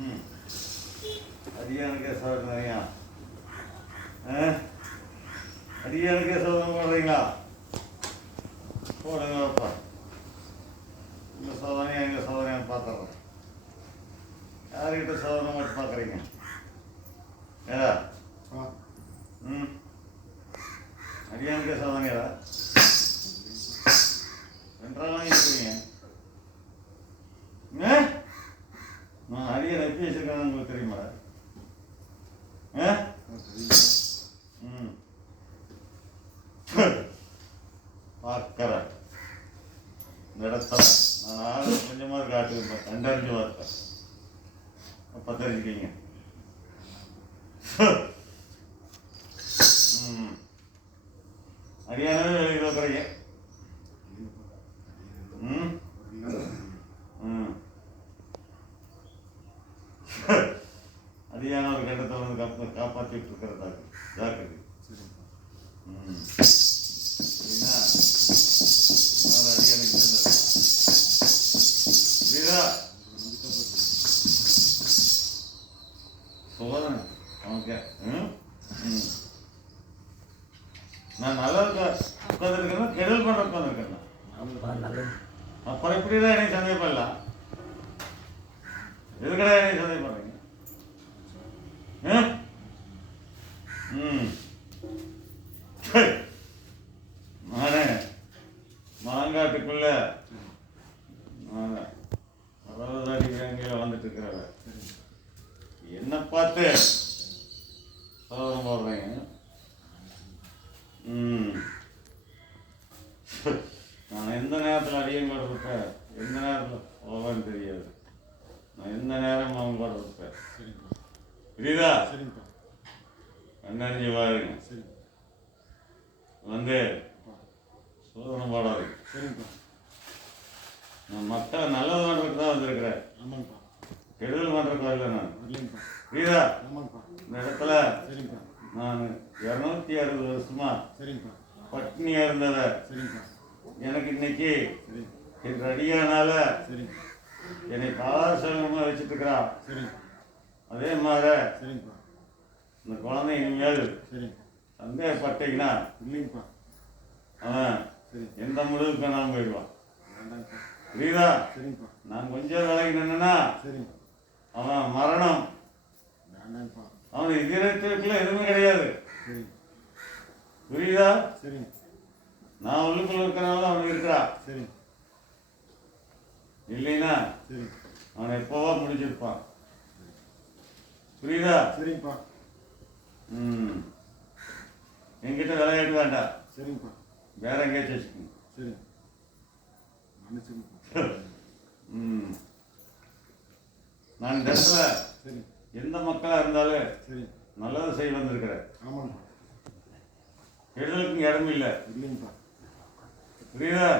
ம் அடியானுக்கே சோதனையா? அடியானுக்கே சோதனை போடுறீங்களா? போடுங்கப்பா. இந்த சோதனையா எங்கள் சோதனையான்னு பார்த்துட்றேன். யார்கிட்ட சோதனை மட்டும் பார்க்குறீங்க? ஏதா ம் அடியானுக்கே சோதனையா? ரெண்டாவது இருக்கிறீங்க. நான் அடியை எப்படி வச்சிருக்கேன்னு உங்களுக்கு தெரியுமா? ம் பார்க்குறேன். இந்த இடத்துல நான் ஆறு கொஞ்சமாக காட்டுவேன், கண்டறிஞ்சு பார்த்தேன். அப்போ தெரிஞ்சுக்கிங்க. அடியானவே வெளியே பார்க்குறீங்க. ம் ம் அடியான ஒரு கட்டத்தை வந்து காப்பாற்றிட்டு இருக்கிறதாக்கு ஜாக்கிரதை. ம் சரிங்களா? அடியானுக்கு புரியுதா? சோதனை அவனுக்கு. ம் நான் நல்லா உட்காந்துருக்கேன்னா கெடல் பண்ண உட்காந்துருக்கேன். அப்புறம் இப்படிதான் எனக்கு சந்தேகப்படலாம். எதுக்கடா எனக்கு சந்தேகப்படுறீங்க? நானே மாங்காட்டுக்குள்ள 60 அடி வேங்கையில் வந்துட்டு இருக்கிறவ என்ன பார்த்து சோதனை போடுறீங்க. நான் எந்த நேரத்தில் அடியங்கோடு இருப்பேன், எந்த நேரத்தில் போவேன்னு தெரியாது. நான் எந்த நேரம் அவங்க கூட இருப்பேன். புரியுதா? கண்ணறிஞ்சு பாருங்க. வந்து சோதனை போடாதீங்க. நான் மக்கள் நல்லது பண்ணுறதுக்கு தான் வந்திருக்கிறேன், கெடுதல் பண்ணுறதுக்கு வரல. நான் புரியுதா? இந்த இடத்துல நான் 260 வருஷமா பட்னியாக இருந்தத எனக்கு இன்னைக்கு என் அடியானால என்னை பாசகமாக வச்சுட்டு இருக்கிறான். அதே மாதிரி இந்த குழந்தை இனிமேல் சந்தேகப்பட்டீங்கன்னா அவன் எந்த முடிவுக்கு நான் போயிடுவான். புரியுதா? நான் கொஞ்சம் விலகி நின்னா அவன் மரணம். அவன் இதயத்திற்குள்ள எதுவுமே கிடையாது. புரியுதா? நான் உள்ளுக்குள்ள இருக்கிறனால அவன் இருக்கிறான். இல்லைன்னா அவன் எப்போவா முடிச்சிருப்பான். புரியுதா? என்கிட்ட விளையாட்டு வேண்டாம். வேற எங்கேயாச்சும் வச்சுக்கோங்க. நான் இந்த இடத்துல எந்த மக்களா இருந்தாலும் நல்லது செய்ய வந்திருக்கிறேன். கெடுதலுக்கு இடம் இல்லை. புரியுதா?